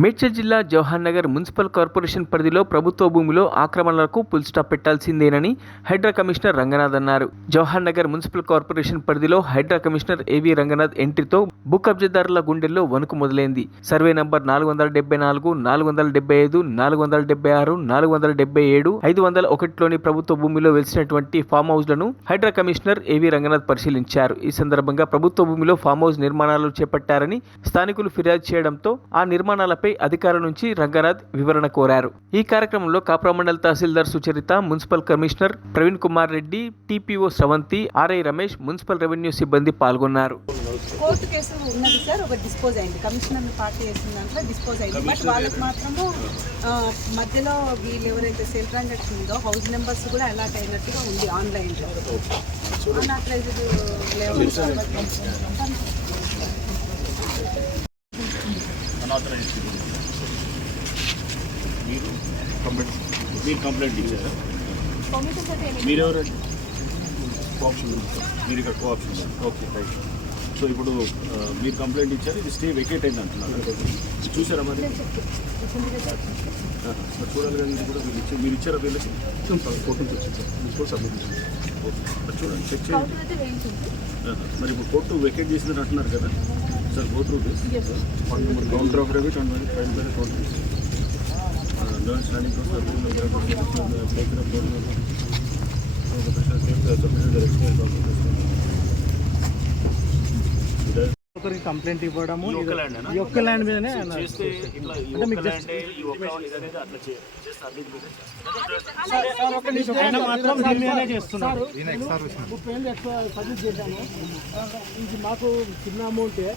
మేడ్చల్ జిల్లా Jawahar Nagar municipal corporation పరిధిలో ప్రభుత్వ భూమిలో ఆక్రమణలకు పుల్ స్టాప్ పెట్టాల్సిందేనని హైడ్రా కమిషనర్ రంగనాథ్ అన్నారు. జవహర్ నగర్ మున్సిపల్ కార్పొరేషన్ పరిధిలో హైడ్రా కమిషనర్ ఏవి రంగనాథ్ ఎంట్రీతో భూ కబ్జాదారుల గుండెల్లో వణుకు మొదలైంది. సర్వే నంబర్ నాలుగు వందల డెబ్బై నాలుగు నాలుగు వందల డెబ్బై ఐదు నాలుగు వందల డెబ్బై ఆరు నాలుగు వందల డెబ్బై ఏడు ఐదు వందల ఒకటిలోని ప్రభుత్వ భూమిలో వెలిసినటువంటి ఫామ్ హౌస్లను హైడ్రా కమిషనర్ ఏవి రంగనాథ్ పరిశీలించారు. ఈ సందర్భంగా ప్రభుత్వ భూమిలో ఫామ్ హౌస్ నిర్మాణాలు చేపట్టారని స్థానికులు ఫిర్యాదు చేయడంతో ఆ నిర్మాణాలపై అధికారుల నుంచి రంగనాథ్ వివరణ కోరారు. ఈ కార్యక్రమంలో Kapra mandal tahsildar Sucharita municipal commissioner Praveen Kumar Reddy TPO Sravanthi RI Ramesh municipal revenue సిబ్బంది పాల్గొన్నారు. కోర్టు కేసు ఉన్నది సార్ ఒక డిస్పోజ్ అయింది. కమిషనర్ పార్టీ వేసిన దాంట్లో డిస్పోజ్ అయింది. బట్ వాళ్ళకి మాత్రము మధ్యలో వీళ్ళు ఎవరైతే సెల్ ట్రాన్సాక్షన్ ఉందో హౌస్ నెంబర్స్ కూడా అలాట్ అయినట్టుగా ఉంది ఆన్లైన్లో అన్ఆథరైజ్డ్ లేఅవుట్ అనాథరైజ్డ్ మీరు కంప్లైంట్ మీరు కంప్లైంట్ ఇచ్చారా? మీరు ఎవరండి కోఆప్షన్ మీరు ఇక్కడ కోఆప్షన్ ఓకే రైట్. సో ఇప్పుడు మీరు కంప్లైంట్ ఇచ్చారు ఇది స్టే వెకేట్ అయింది అంటున్నారు. చూసారా మరి? మరి చూడాలి కదా ఇది కూడా మీరు ఇచ్చారు మీరు ఇచ్చారా వీళ్ళకి ఫోటో వచ్చింది సార్. సబ్మిట్ ఓకే మరి చూడండి చెక్ చేయండి. మరి ఇప్పుడు కోర్టు వెకేట్ చేసిందని అంటున్నారు కదా. Sir go through this. Counter of debit and file by ఒకరికి కంప్లైంట్ ఇవ్వడము ఈ ఒక్క ల్యాండ్ మీదనే ఈ ఒక్క ల్యాండే. ఆయన మాత్రం దీని చేస్తున్నారు ముప్పై ఏళ్ళు ఎక్కువ సర్వీస్ చేశాను. ఆ, ఇది మాకు చిన్న అమౌంటే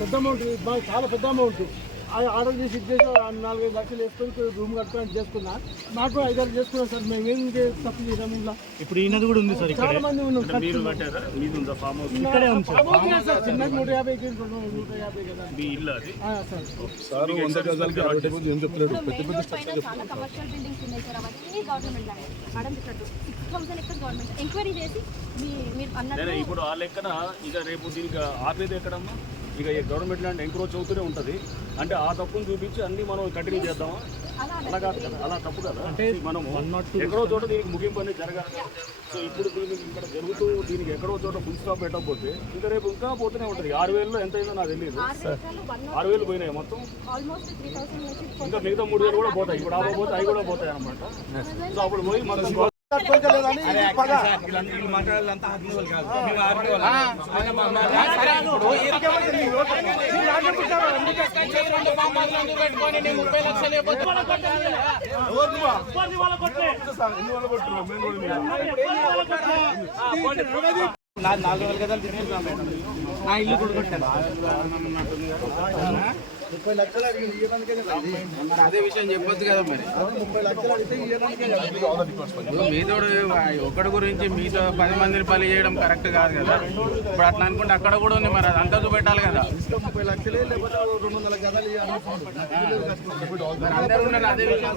పెద్ద అమౌంట్ బాగా చాలా పెద్ద అమౌంట్ ఆ ఆర్డర్ చేసి ఇది చేసి నాలుగైదు లక్షలు వేసుకొని రూమ్ కట్టుకొని చేసుకున్నా. నాకు ఐదారు చేసుకున్నాం సార్ మేము ఏం తప్పు చేసాము ఇలా ఇప్పుడు ఈయనది కూడా ఉంది సార్ ఇక్కడ. చాలా మంది ఉన్నాం అంటే మీరు కట్టారా? మీది ఉందా ఫామ్ హౌస్? ఇక్కడే ఉంది సార్. అమౌంట్ లేదు సార్ చిన్నది నూట యాభై కదా మీ ఇల్లు అది? ఆ, సార్. సార్ వంద గజాలకి అరవై టెబుల్ ఏం చెప్తున్నాడు పెద్ద పెద్ద పైన చాలా కమర్షియల్ బిల్డింగ్స్ ఉన్నాయి సార్ అవన్నీ గవర్నమెంట్ ల్యాండ్ మేడం ఇక్కడ సిక్స్ థౌసండ్ ఎక్కడ గవర్నమెంట్ ఎంక్వైరీ చేసి మీ మీరు ఇప్పుడు ఆ లెక్కన ఇక రేపు దీనికి ఆపేది ఎక్కడమ్మా? ఇక ఈ గవర్నమెంట్ ల్యాండ్ ఎంక్రోచ్ అవుతూనే ఉంటుంది. అంటే ఆ తప్పును చూపించి అన్ని మనం కంటిన్యూ చేద్దామా? అలా అలా కాదు కదా? అలా తప్పు కదా? అంటే మనం ఎక్కడో చోట దీనికి ముగింపు అనేది జరగాలి. కదా. సో ఇప్పుడు దీనికి ఇక్కడ జరుగుతూ దీనికి ఎక్కడో చోట ఫుల్ స్టాప్ పెట్టకపోతే ఇంకా రేపు ఇంకా పోతూనే ఉంటుంది. ఆరు వేలలో ఎంత అయిందో నాకు తెలియదు ఆరు ఎకరాలు వన్ ఆరు వేలు పోయినాయి మొత్తం? ఆల్మోస్ట్ త్రీ థౌసండ్ నుంచి ఇంకా మిగతా మూడు వేలు కూడా పోతాయి. ఇప్పుడు ఆప పోతే అవి కూడా పోతాయి అనమాట సో అప్పుడు పోయి మొత్తం నాలుగు వేల గదాలు తీసుకున్నాం మేడం నా ఇల్లు కొట్టాను మరి. అదే విషయం చెప్పొద్దు కదా మరి. ఇప్పుడు మీతోడు ఒకటి గురించి మీతో పది మందిని పని చేయడం కరెక్ట్ కాదు కదా. ఇప్పుడు అట్లా అనుకుంటే అక్కడ కూడా ఉంది మరి అది అంతా చూపెట్టాలి కదా. ముప్పై లక్షలే లేకపోతే రెండు వందల గదాలు అందరూ అదే విషయం.